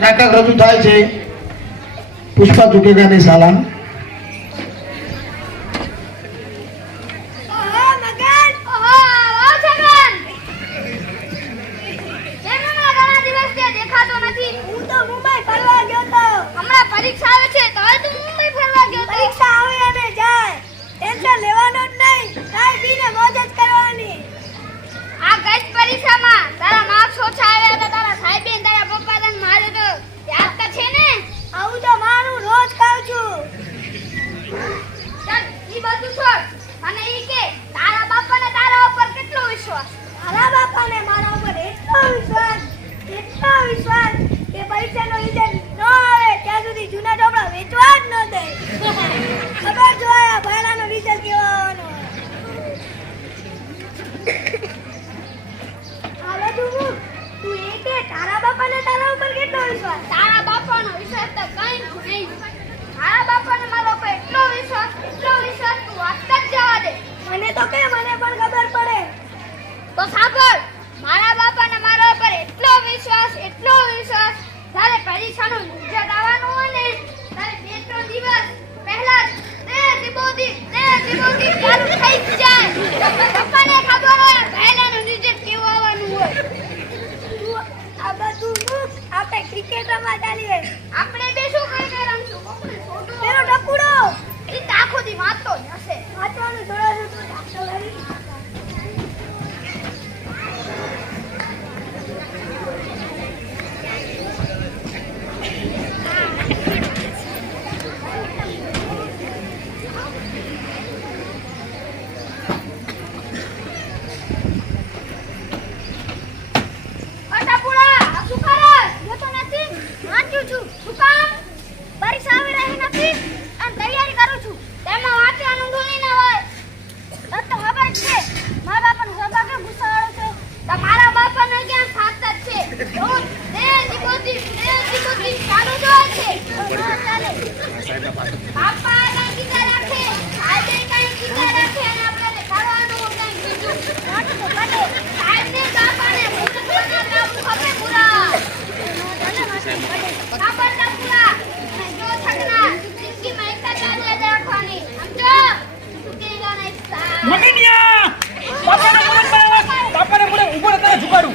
નાટક રજૂ થાય છે પુષ્પા ઝુકેગાની સાલા. પરીક્ષા આવે છે તો તું મુંબઈ ફરવા ગયો? પરીક્ષા આવે અને જાય, ટેન્શન લેવાનું જ નહીં, ખાઈ પીને મોજ જ કરવાની. આ ગઈ પરીક્ષામાં તારા માર્ક્સ ઓછા આવ્યા હતા, તારા સાહેબે ને તારા પપ્પા તને મારે તો યાદ તો છે ને? આવું તો મારું રોજ ખાઉં છું. ચાલ ઈ બધું છોડ, અને ઈ કે તારા બાપાને તારા ઉપર કેટલો વિશ્વાસ? તારા બાપાને મારા ઉપર એટલો વિશ્વાસ કે પરીક્ષાનો રિઝલ્ટ ન આવે ત્યાં સુધી જૂના ચોપડા વેચવા જ ન દે. ખબર જો આ પહેલાનો રિઝલ્ટ કેવો આવવાનો. હાલો તું એ કે તારા બાપાને તારા ઉપર કેટલો વિશ્વાસ? તારા બાપાનો વિશ્વાસ તો કઈ નહીં. તારા બાપાને મારા ઉપર એટલો વિશ્વાસ તું વાત જ જવા દે. મને તો કે મને પણ ખબર પડે. તો સાંભળ, મારા બાપાને મારા ઉપર એટલો વિશ્વાસ તારે પરીક્ષાનું રિઝલ્ટ આવવાનું હોય ને તારે 2-3 દિવસ પહેલા ચાલુ થઈ જાય. પપ્પાને ખબર હોય પહેલાનું રિઝલ્ટ કેવું આવવાનું હોય. આ બધું આપણે ક્રિકેટ રમવા ચાલીએ. આપણે બે શું કરીને રમશું? પેલો ટકુડો એ તો આખો દી વાંચતો જ હશે. વાંચવાનું થોડું તો ડાક્ટર કરી. બાપાને ઉભો રહે ઝુકાડું.